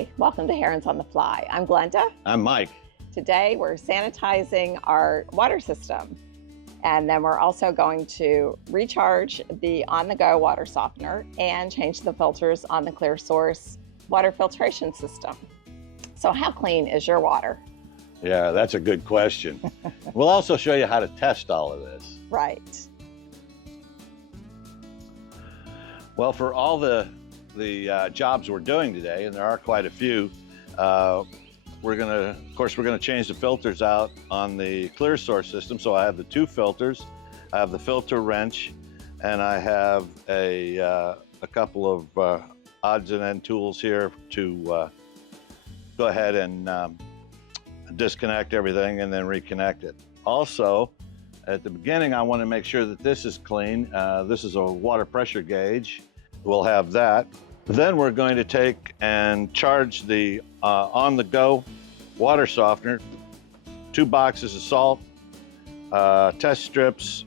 Hi, welcome to Herons on the Fly. I'm Glenda. I'm Mike. Today we're sanitizing our water system, and then we're also going to recharge the on-the-go water softener and change the filters on the Clear Source water filtration system. So how clean is your water? Yeah, that's a good question. We'll also show you how to test all of this. Right. Well, for all the jobs we're doing today, and there are quite a few, we're gonna change the filters out on the Clear Source system. So I have the two filters, I have the filter wrench, and I have a couple of odds and end tools here to go ahead and disconnect everything and then reconnect it. Also, at the beginning, I want to make sure that this is clean. This is a water pressure gauge. We'll have that. Then we're going to take and charge the on-the-go water softener, 2 boxes of salt, test strips,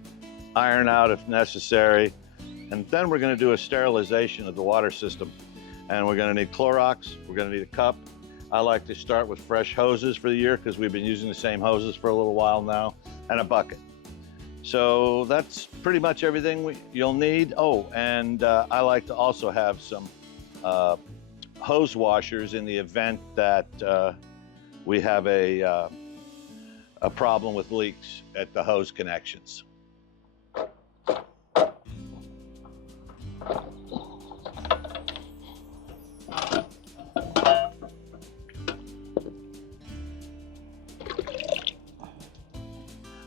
iron out if necessary, and then we're going to do a sterilization of the water system. And we're going to need Clorox, we're going to need a cup. I like to start with fresh hoses for the year because we've been using the same hoses for a little while now, and a bucket. So that's pretty much everything you'll need. Oh, and I like to also have some hose washers in the event that we have a problem with leaks at the hose connections.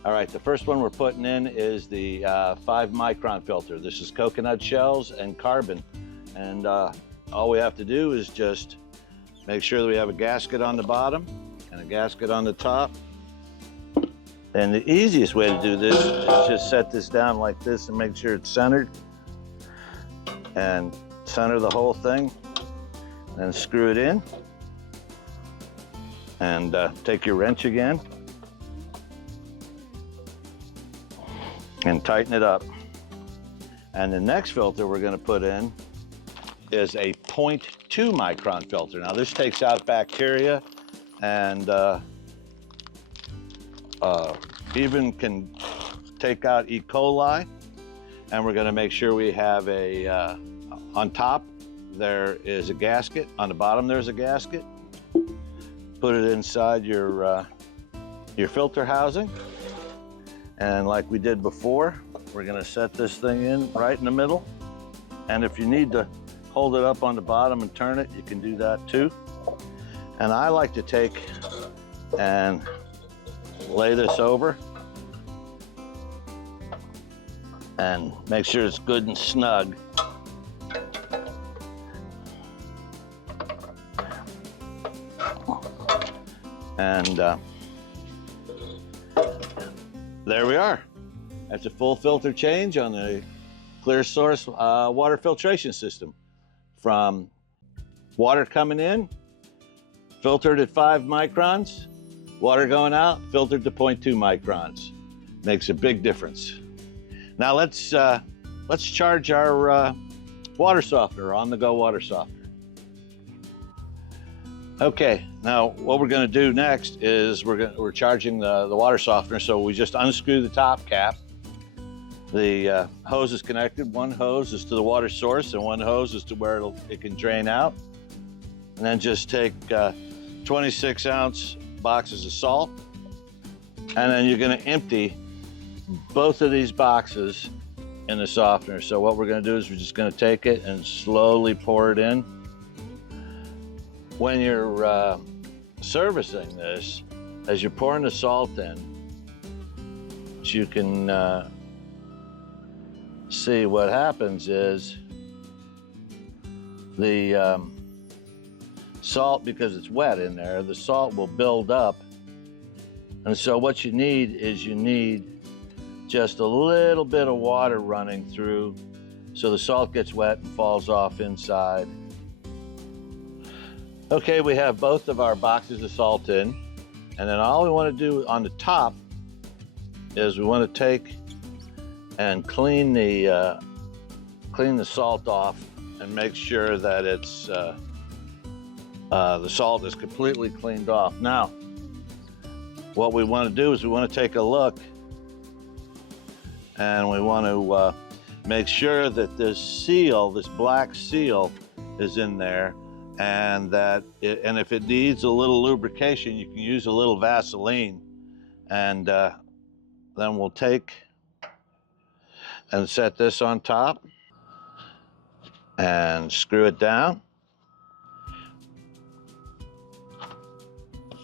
All right, the first one we're putting in is the 5-micron filter. This is coconut shells and carbon. And all we have to do is just make sure that we have a gasket on the bottom and a gasket on the top. And the easiest way to do this is just set this down like this and make sure it's centered. And center the whole thing, and screw it in. And take your wrench again and tighten it up. And the next filter we're going to put in is a 0.2 micron filter. Now this takes out bacteria and even can take out E. coli. And we're going to make sure we have on top there is a gasket, on the bottom there's a gasket. Put it inside your filter housing. And like we did before, we're gonna set this thing in right in the middle. And if you need to hold it up on the bottom and turn it, you can do that too. And I like to take and lay this over and make sure it's good and snug. And there we are. That's a full filter change on the Clear Source water filtration system. From water coming in, filtered at 5 microns, water going out, filtered to 0.2 microns. Makes a big difference. Now let's charge our water softener, on-the-go water softener. Okay, now what we're going to do next is we're charging the water softener. So we just unscrew the top cap. The hose is connected. One hose is to the water source and one hose is to where it can drain out. And then just take 26-ounce boxes of salt, and then you're going to empty both of these boxes in the softener. So what we're going to do is we're just going to take it and slowly pour it in. When you're servicing this, as you're pouring the salt in, you can see what happens is the salt, because it's wet in there, the salt will build up. And so what you need is just a little bit of water running through so the salt gets wet and falls off inside. Okay, we have both of our boxes of salt in, and then all we want to do on the top is we want to take and clean the salt off and make sure that it's the salt is completely cleaned off. Now, what we want to do is we want to take a look, and we want to make sure that this seal, this black seal, is in there, and and if it needs a little lubrication, you can use a little Vaseline, and then we'll take and set this on top and screw it down.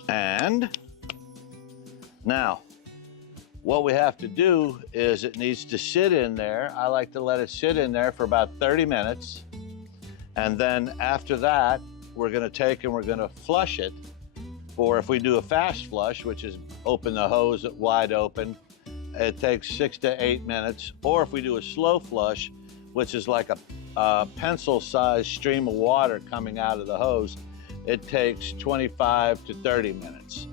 And now, what we have to do is it needs to sit in there. I like to let it sit in there for about 30 minutes. And then after that, we're gonna take and we're gonna flush it. Or if we do a fast flush, which is open the hose wide open, it takes 6 to 8 minutes. Or if we do a slow flush, which is like a pencil-sized stream of water coming out of the hose, it takes 25 to 30 minutes.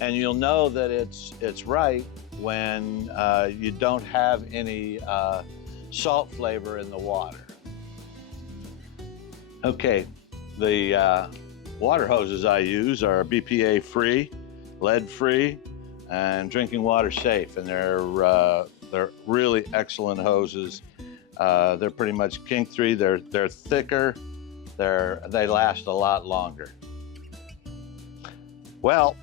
And you'll know that it's right when you don't have any salt flavor in the water. Okay, the water hoses I use are BPA free, lead free, and drinking water safe, and they're really excellent hoses. They're pretty much kink-free. They're thicker. They last a lot longer. Well,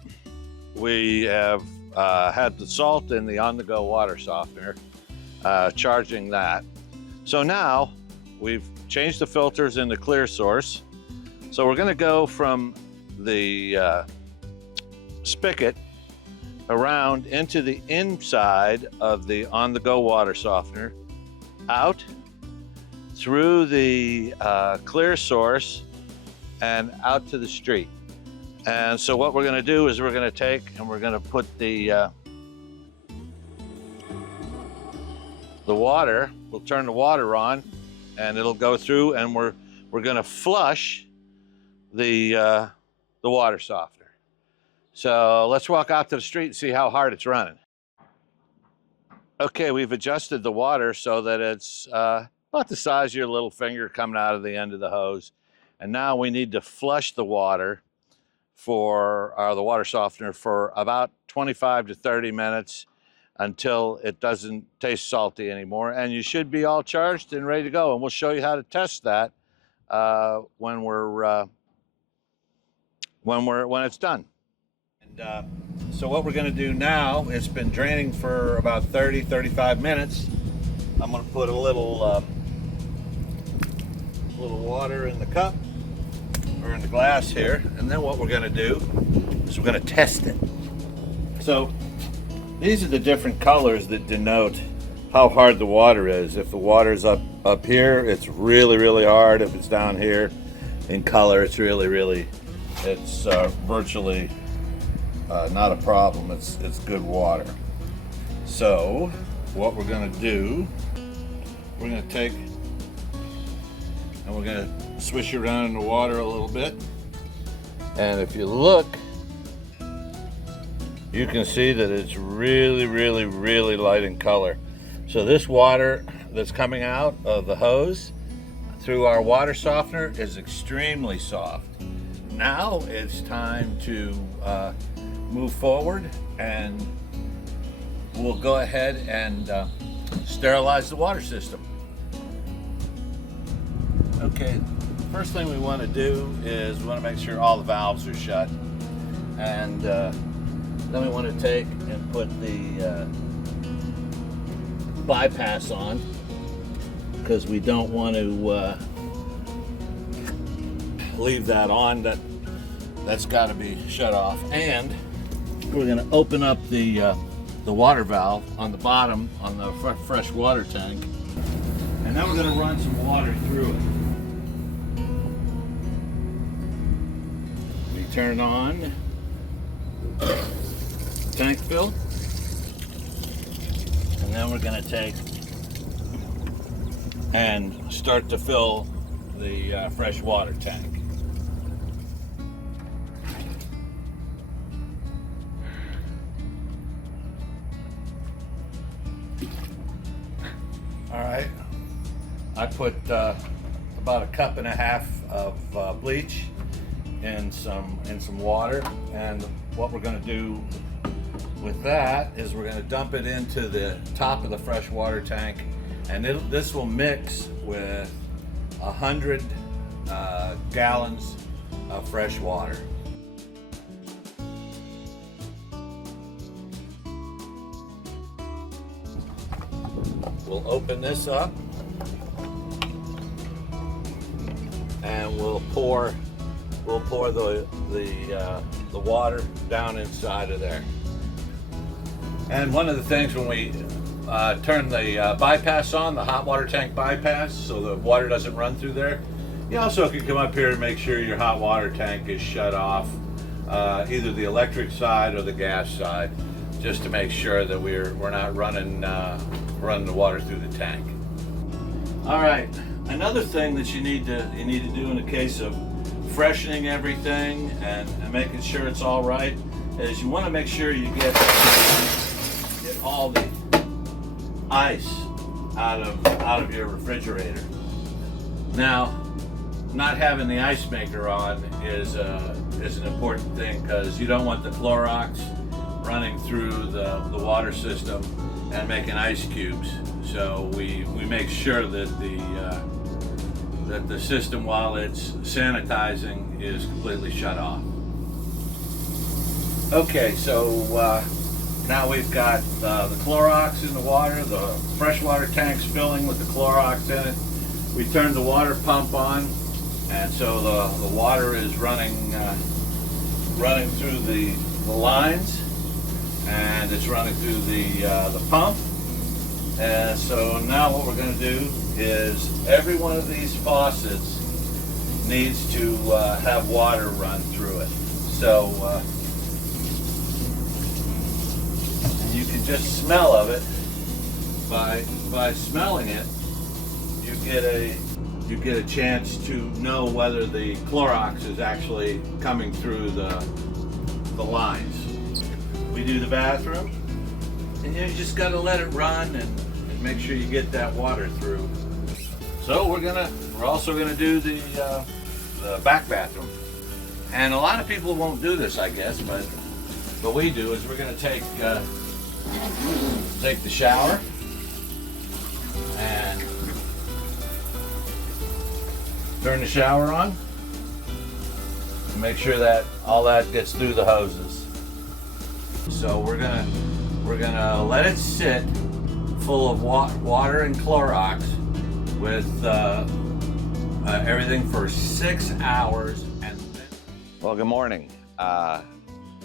we have had the salt in the on-the-go water softener, charging that. So now we've changed the filters in the clear source. So we're going to go from the spigot around into the inside of the on-the-go water softener, out through the clear source and out to the street. And so what we're going to do is we're going to take and we're going to put the water, we'll turn the water on, and it'll go through, and we're going to flush the water softener. So let's walk out to the street and see how hard it's running. Okay, we've adjusted the water so that it's about the size of your little finger coming out of the end of the hose. And now we need to flush the water for the water softener for about 25 to 30 minutes until it doesn't taste salty anymore. And you should be all charged and ready to go. And we'll show you how to test that when it's done. And so what we're going to do now, it's been draining for about 30-35 minutes. I'm going to put a little water in the cup or in the glass here, and then what we're going to do is we're going to test it. So these are the different colors that denote how hard the water is. If the water's up here, it's really, really hard. If it's down here in color, it's virtually not a problem. It's good water. So what we're going to do, we're going to take and we're going to swish around in the water a little bit. And if you look, you can see that it's really, really, really light in color. So this water that's coming out of the hose through our water softener is extremely soft. Now it's time to move forward, and we'll go ahead and sterilize the water system. Okay, first thing we want to do is we want to make sure all the valves are shut, and then we want to take and put the bypass on, because we don't want to leave that on. That's got to be shut off. And we're going to open up the water valve on the bottom on the fresh water tank, and then we're going to run some water through it. We turn on tank fill, and then we're going to take and start to fill the fresh water tank. All right, I put about 1.5 cups of bleach in some water, and what we're going to do with that is we're going to dump it into the top of the fresh water tank, and this will mix with 100 gallons of fresh water. We'll open this up and we'll pour the water down inside of there. And one of the things when we turn the bypass on, the hot water tank bypass, so the water doesn't run through there, you also can come up here and make sure your hot water tank is shut off, either the electric side or the gas side, just to make sure that we're not running the water through the tank. All right, another thing that you need to do in the case of freshening everything and making sure it's all right is you want to make sure you get all the ice out of your refrigerator. Now, not having the ice maker on is an important thing, because you don't want the Clorox running through the water system and making ice cubes. So we make sure that the system, while it's sanitizing, is completely shut off. Okay, so now we've got the Clorox in the water, the freshwater tank's filling with the Clorox in it. We turned the water pump on, and so the water is running through the lines, and it's running through the pump. And so now what we're going to do is every one of these faucets needs to have water run through it. So and you can just smell of it. By smelling it, you get a chance to know whether the Clorox is actually coming through the lines. We do the bathroom, and you just got to let it run and make sure you get that water through. So we're also gonna do the back bathroom, and a lot of people won't do this, I guess, but what we do is we're gonna take the shower and turn the shower on and make sure that all that gets through the hoses. So we're gonna let it sit full of water and Clorox with everything for 6 hours. And well, good morning.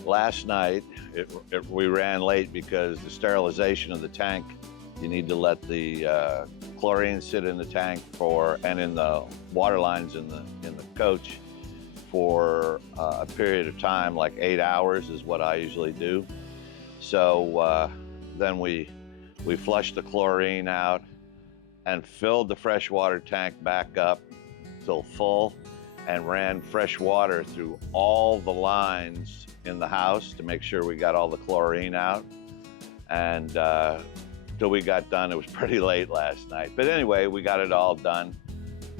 Last night we ran late because the sterilization of the tank, you need to let the chlorine sit in the tank and in the water lines in the coach for a period of time, like 8 hours is what I usually do. So then we flushed the chlorine out and filled the freshwater tank back up till full, and ran fresh water through all the lines in the house to make sure we got all the chlorine out. And till we got done, it was pretty late last night. But anyway, we got it all done.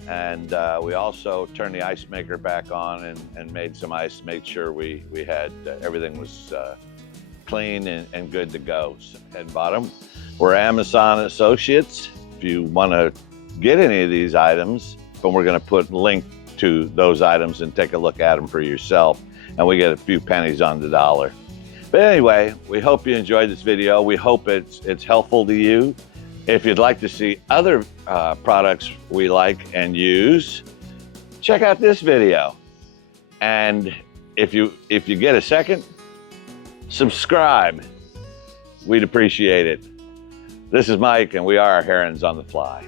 And we also turned the ice maker back on and made some ice, made sure we had everything was clean and good to go. And bottom, we're Amazon associates. If you want to get any of these items, but we're going to put a link to those items and take a look at them for yourself, and we get a few pennies on the dollar. But anyway, we hope you enjoyed this video. We hope it's helpful to you. If you'd like to see other products we like and use, check out this video. And if you get a second, subscribe. We'd appreciate it. This is Mike, and we are Herons on the Fly.